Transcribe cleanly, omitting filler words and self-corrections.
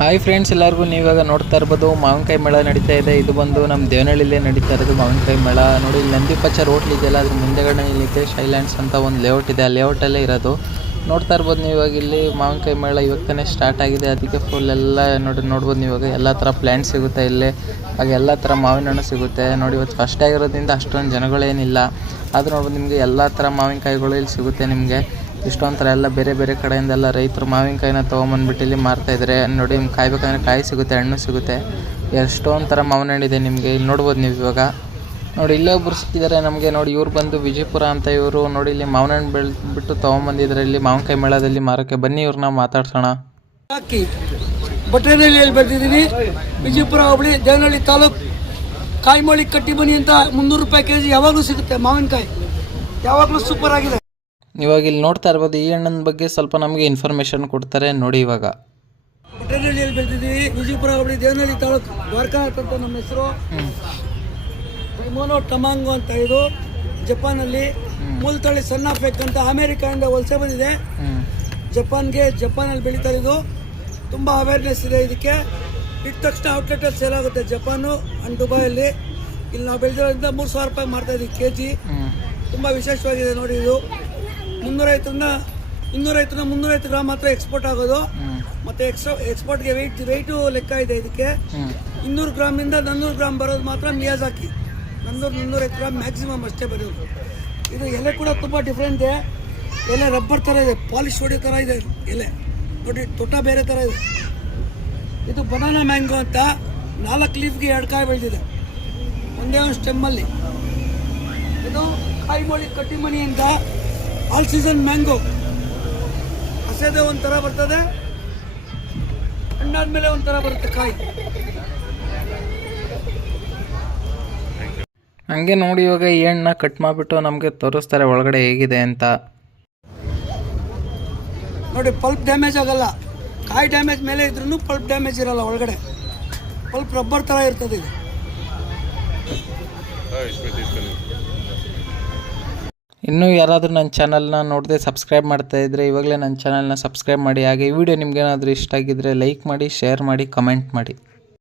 Hi friends, ಎಲ್ಲರಿಗೂ ನೀವಾಗ ನೋಡ್ತಾ ಇರ್ಬೋದು ಮಾವಿನಕಾಯಿ ಮೇಳ ನಡೀತಾ ಇದೆ. ಇದು ಬಂದು ನಮ್ಮ ದೇವನಹಳ್ಳಿಲೇ ನಡೀತಾ ಇರೋದು ಮಾವಿನಕಾಯಿ ಮೇಳ. ನೋಡಿ, ಇಲ್ಲಿ ನಂದಿ ಪಚ್ಚರ್ ಹೋಟ್ಲ್ ಇದೆಯಲ್ಲ, ಅದ್ರ ಮುಂದೆಗಡೆ ಇಲ್ಲಿದೆ ಶೈಲ್ಯಾಂಡ್ಸ್ ಅಂತ ಒಂದು ಲೇಔಟ್ ಇದೆ. ಆ ಲೇಔಟಲ್ಲೇ ಇರೋದು ನೋಡ್ತಾ ಇರ್ಬೋದು ನೀವು. ಇವಾಗ ಇಲ್ಲಿ ಮಾವಿನಕಾಯಿ ಮೇಳ ಇವಾಗ ತಾನೇ ಸ್ಟಾರ್ಟ್ ಆಗಿದೆ. ಅದಕ್ಕೆ ಫುಲ್ ಎಲ್ಲ ನೋಡ್ಬೋದು ನೀವು. ಇವಾಗ ಎಲ್ಲ ಥರ ಪ್ಲ್ಯಾಂಟ್ ಸಿಗುತ್ತೆ ಇಲ್ಲಿ, ಹಾಗೆ ಎಲ್ಲ ಥರ ಮಾವಿನ ಹಣ್ಣು ಸಿಗುತ್ತೆ. ನೋಡಿ, ಇವತ್ತು ಫಸ್ಟ್ ಆಗಿರೋದ್ರಿಂದ ಅಷ್ಟೊಂದು ಜನಗಳೇನಿಲ್ಲ, ಆದರೂ ನೋಡ್ಬೋದು ನಿಮಗೆ ಎಲ್ಲ ಥರ ಮಾವಿನಕಾಯಿಗಳು ಇಲ್ಲಿ ಸಿಗುತ್ತೆ ನಿಮಗೆ. ಇಷ್ಟೊಂದು ಥರ ಎಲ್ಲ ಬೇರೆ ಬೇರೆ ಕಡೆಯಿಂದೆಲ್ಲ ರೈತರು ಮಾವಿನಕಾಯಿನ ತೊಗೊಂಬಂದ್ಬಿಟ್ಟು ಇಲ್ಲಿ ಮಾರ್ತಾಯಿದ್ದಾರೆ. ನೋಡಿ, ನಿಮ್ಗೆ ಕಾಯ್ಬೇಕಂದ್ರೆ ಕಾಯಿ ಸಿಗುತ್ತೆ, ಹಣ್ಣು ಸಿಗುತ್ತೆ. ಎಷ್ಟೊಂದು ಥರ ಮಾವಿನ ಹಣ್ಣಿದೆ ನಿಮಗೆ ಇಲ್ಲಿ ನೋಡ್ಬೋದು ನೀವು. ಇವಾಗ ನೋಡಿ, ಇಲ್ಲೇ ಒಬ್ಬರು ಸಿಕ್ಕಿದ್ದಾರೆ ನಮಗೆ. ನೋಡಿ, ಇವ್ರು ಬಂದು ವಿಜಯಪುರ ಅಂತ. ಇವರು ನೋಡಿ ಇಲ್ಲಿ ಮಾವಿನ ಹಣ್ಣು ಬೆಳೆದ್ಬಿಟ್ಟು ತೊಗೊಂಬಂದಿದ್ದಾರೆ ಇಲ್ಲಿ ಮಾವಿನಕಾಯಿ ಮೇಳದಲ್ಲಿ ಮಾರೋಕ್ಕೆ. ಬನ್ನಿ, ಇವ್ರನ್ನ ಮಾತಾಡ್ಸೋಣ. ಬಟ್ರೇನಹಳ್ಳಿಯಲ್ಲಿ ಬೆಳೆದಿದ್ದೀನಿ. ವಿಜಯಪುರ ಹೋಬಳಿ ದೇವನಹಳ್ಳಿ ತಾಲೂಕು. ಕಾಯಿಮಳಿ ಕಟ್ಟಿ ಬನ್ನಿ ಅಂತ 300 ರೂಪಾಯಿ ಕೆಜಿ ಯಾವಾಗಲೂ ಸಿಗುತ್ತೆ. ಮಾವಿನಕಾಯಿ ಯಾವಾಗಲೂ ಸೂಪರ್ ಆಗಿದೆ. ಇವಾಗ ಇಲ್ಲಿ ನೋಡ್ತಾ ಇರ್ಬೋದು, ಈ ಹಣ್ಣಿನ ಬಗ್ಗೆ ಸ್ವಲ್ಪ ನಮಗೆ ಇನ್ಫಾರ್ಮೇಶನ್ ಕೊಡ್ತಾರೆ ನೋಡಿ. ಇವಾಗ ಬಟ್ರೇನಹಳ್ಳಿಯಲ್ಲಿ ಬೆಳೆದಿದ್ದೀವಿ. ವಿಜಯಪುರ ಹೋಬಳಿ ದೇವನಹಳ್ಳಿ ತಾಲೂಕು. ದ್ವಾರಕಾನಾಥ್ ಅಂತ ನಮ್ಮ ಹೆಸರು. ಮೋನೋ ಟಮಾಂಗೋ ಅಂತ. ಇದು ಜಪಾನಲ್ಲಿ ಮೂಲತಳಿ ಸಣ್ಣ ಫೆಕ್ ಅಂತ ಅಮೇರಿಕಾದಿಂದ ವಲಸೆ ಬಂದಿದೆ ಜಪಾನಲ್ಲಿ ಬೆಳೀತಾರೆ. ಇದು ತುಂಬ ಅವೇರ್ನೆಸ್ ಇದೆ ಇದಕ್ಕೆ. ಇಟ್ಟ ತಕ್ಷಣ ಔಟ್ಲೆಟಲ್ಲಿ ಸೇಲ್ ಆಗುತ್ತೆ ಜಪಾನು ಅಂಡ್ ದುಬೈಯಲ್ಲಿ. ಇಲ್ಲಿ ನಾವು ಬೆಳೆದಿರೋದ್ರಿಂದ 3,000 ರೂಪಾಯಿ ಮಾರ್ತಾ ಇದ್ದೀವಿ ಕೆಜಿ. ತುಂಬ ವಿಶೇಷವಾಗಿದೆ ನೋಡಿ. ಇದು 350 ಗ್ರಾಮ್ ಮಾತ್ರ ಎಕ್ಸ್ಪೋರ್ಟ್ ಆಗೋದು. ಮತ್ತು ಎಕ್ಸ್ಪೋರ್ಟ್ಗೆ ವೆಯ್ಟು ಲೆಕ್ಕ ಇದೆ ಇದಕ್ಕೆ. 200 ಗ್ರಾಮಿಂದ 400 ಗ್ರಾಮ್ ಬರೋದು ಮಾತ್ರ ಮಿಯಾಜಾಕಿ. 250 ಗ್ರಾಮ್ ಮ್ಯಾಕ್ಸಿಮಮ್ ಅಷ್ಟೇ ಬರೋದು. ಇದು ಎಲೆ ಕೂಡ ತುಂಬ ಡಿಫ್ರೆಂಟ್ ಇದೆ. ಎಲೆ ರಬ್ಬರ್ ಥರ ಇದೆ, ಪಾಲಿಶ್ ಹೊಡಿಯೋ ಥರ ಇದೆ ಎಲೆ. ನೋಡಿ, ತೋಟ ಬೇರೆ ಥರ ಇದೆ. ಇದು ಬನಾನಾ ಮ್ಯಾಂಗೋ ಅಂತ. 4 ಲೀಫ್ಗೆ 2 ಕಾಯಿ ಬೆಳೆದಿದೆ ಒಂದೇ ಒಂದು ಸ್ಟೆಮ್ಮಲ್ಲಿ. ಇದು ಕಾಯಿಮಳಿ ಕಟ್ಟಿಮಣಿ ಅಂತ. All season mango. ಹಸೆದೆ ಒಂಥರ ಬರ್ತದೆ, ಹಣ್ಣಾದ್ಮೇಲೆ ಒಂಥರ ಬರುತ್ತೆ ಕಾಯಿ. ಹಂಗೆ ನೋಡಿ, ಇವಾಗ ಈ ಹಣ್ಣನ್ನ ಕಟ್ ಮಾಡಿಬಿಟ್ಟು ನಮಗೆ ತೋರಿಸ್ತಾರೆ ಒಳಗಡೆ ಹೇಗಿದೆ ಅಂತ. ನೋಡಿ, ಪಲ್ಪ್ ಡ್ಯಾಮೇಜ್ ಆಗಲ್ಲ. ಕಾಯಿ ಡ್ಯಾಮೇಜ್ ಮೇಲೆ ಇದ್ರೂ ಪಲ್ಪ್ ಡ್ಯಾಮೇಜ್ ಇರಲ್ಲ. ಒಳಗಡೆ ಪಲ್ಪ್ ರಬ್ಬರ್ ಥರ ಇರ್ತದೆ ಇದು. ಇನ್ನೂ ಯಾರಾದರೂ ನನ್ನ ಚಾನಲ್ನ ನೋಡದೆ ಸಬ್ಸ್ಕ್ರೈಬ್ ಮಾಡ್ತಾ ಇದ್ದರೆ ಇವಾಗಲೇ ನನ್ನ ಚಾನಲ್ನ ಸಬ್ಸ್ಕ್ರೈಬ್ ಮಾಡಿ. ಹಾಗೆ ಈ ವಿಡಿಯೋ ನಿಮ್ಗೇನಾದರೂ ಇಷ್ಟ ಆಗಿದ್ದರೆ ಲೈಕ್ ಮಾಡಿ, ಶೇರ್ ಮಾಡಿ, ಕಮೆಂಟ್ ಮಾಡಿ.